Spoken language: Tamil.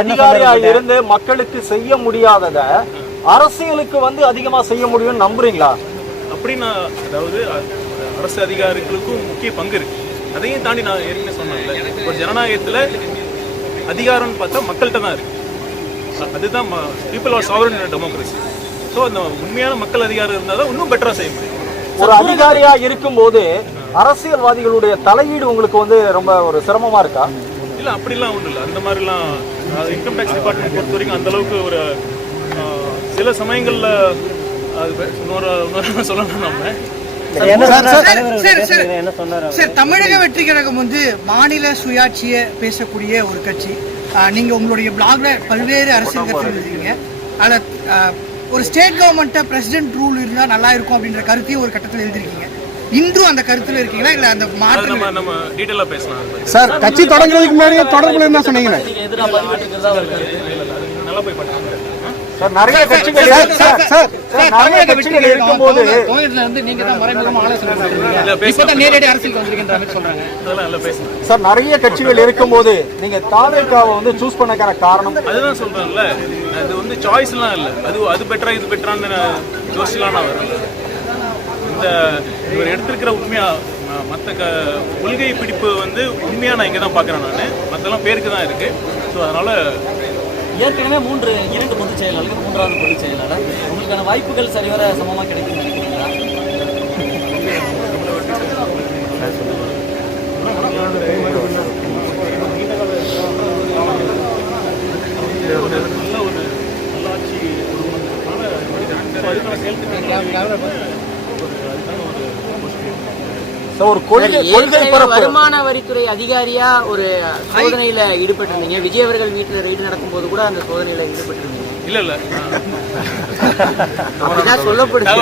அதிகாரியா இருந்து மக்களுக்கு செய்ய முடியாதத அரசியலுக்கு வந்து அதிகமா செய்ய முடியும்னு நம்புறீங்களா? அப்படின்னு அதாவது அரசு அதிகாரிகளுக்கும் முக்கிய பங்கு இருக்கு. அதையும் தாண்டி நான் ஏற்கனவே சொன்னேன்ல ஒரு ஜனநாயகத்துல அதிகாரம்னு பார்த்தா மக்கள்கிட்ட தான் இருக்கு. அதுதான் people are sovereign democracy so அந்த உண்மையான மக்கள் அதிகாரம் இருந்தால் தான் இன்னும் பெட்டரா செய்ய முடியும். ஒரு அதிகாரியா இருக்கும்போது அரசியல்வாதிகளுடைய தலையீடு உங்களுக்கு வந்து ரொம்ப ஒரு சிரமமா இருக்கா? இல்ல அப்படிலாம் ஒன்றும் இல்லை. அந்த மாதிரிலாம் இன்கம் டேக்ஸ் டிபார்ட்மெண்ட் பொறுத்த வரைக்கும் அந்த அளவுக்கு ஒரு சில சமயங்கள்ல அது இன்னொரு இன்னொரு சொல்லணும் நம்ம. சரி, சரி. சார் தமிழக வெற்றி கழகம் வந்து மாநில சுயாட்சியை பேசக்கூடிய ஒரு கட்சி. ஆஹ் நீங்க உங்களுடைய பிளாக்ல பல்வேறு அரசியல் கட்சிகள் இருக்கீங்க அதில் ஒரு ஸ்டேட் கவர்மெண்ட்டை பிரசிடென்ட் ரூல் இருந்தா நல்லா இருக்கும் அப்படின்ற கருத்தையும் ஒரு கட்டத்தில் எழுதிருக்கீங்க இன்றும் அந்த கருத்துல இருக்கீங்களா? இல்ல அந்த அது மாற்றம் நம்ம நம்ம டீட்டெயிலாக பேசலாம். சார் கட்சி தொடங்குறதுக்கு முன்னாடியே தொடர்புல என்ன சொன்னீங்களே நல்லா போய் பண்ணுங்க சார் நிறைய கட்சிகள் சார் சார் சார் நிறைய கட்சிகள் இருக்கும்போது கோயட்ல இருந்து நீங்க தான் மறைமுகமா ஆலோசனை பண்றீங்க இல்ல, பேசலாம். இப்பதான் நேரடி அரசியலுக்கு வந்திருக்கின்ற மாதிரி சொல்றாங்க. அதெல்லாம் நல்லா பேசலாம். சார் நிறைய கட்சிகள் இருக்கும்போது நீங்க தாவேக்காவை வந்து சூஸ் பண்ணக்கான காரணம்? அதுதான் சொல்றேன்ல. அது வந்து சாய்ஸ்லாம் இல்லை. அது அது பெட்டரா இது பெட்டரான்னு யோசிச்சுலாம் நான் வரல. இந்த இவர் எடுத்திருக்கிற உண்மையா ம- மத்த க கொள்கை பிடிப்பு வந்து உண்மையா நான் இங்கே தான் பார்க்குறேன் நான். மற்றெல்லாம் பேருக்கு தான் இருக்கு. ஸோ அதனால ஏற்கனவே மூன்று இரண்டு பொதுச் செயலாளர்கள் மூன்றாவது பொதுச் செயலாளர். உங்களுக்கான வாய்ப்புகள் சரிவர சமமா கிடைக்கும் நினைக்கிறீங்களா? நல்ல ஒரு நல்லாட்சி சார் ஒரு கொள்கை கொள்கை வருமான வரித்துறை அதிகாரியா ஒரு சோதனையில ஈடுபட்டிருந்தீங்க. விஜயவர்கள் வீட்டுல ரெய்டு நடக்கும்போது கூட அந்த சோதனையில ஈடுபட்டிருந்தீங்க. இல்லை இல்லை. அப்படிதான் சொல்லப்படுது.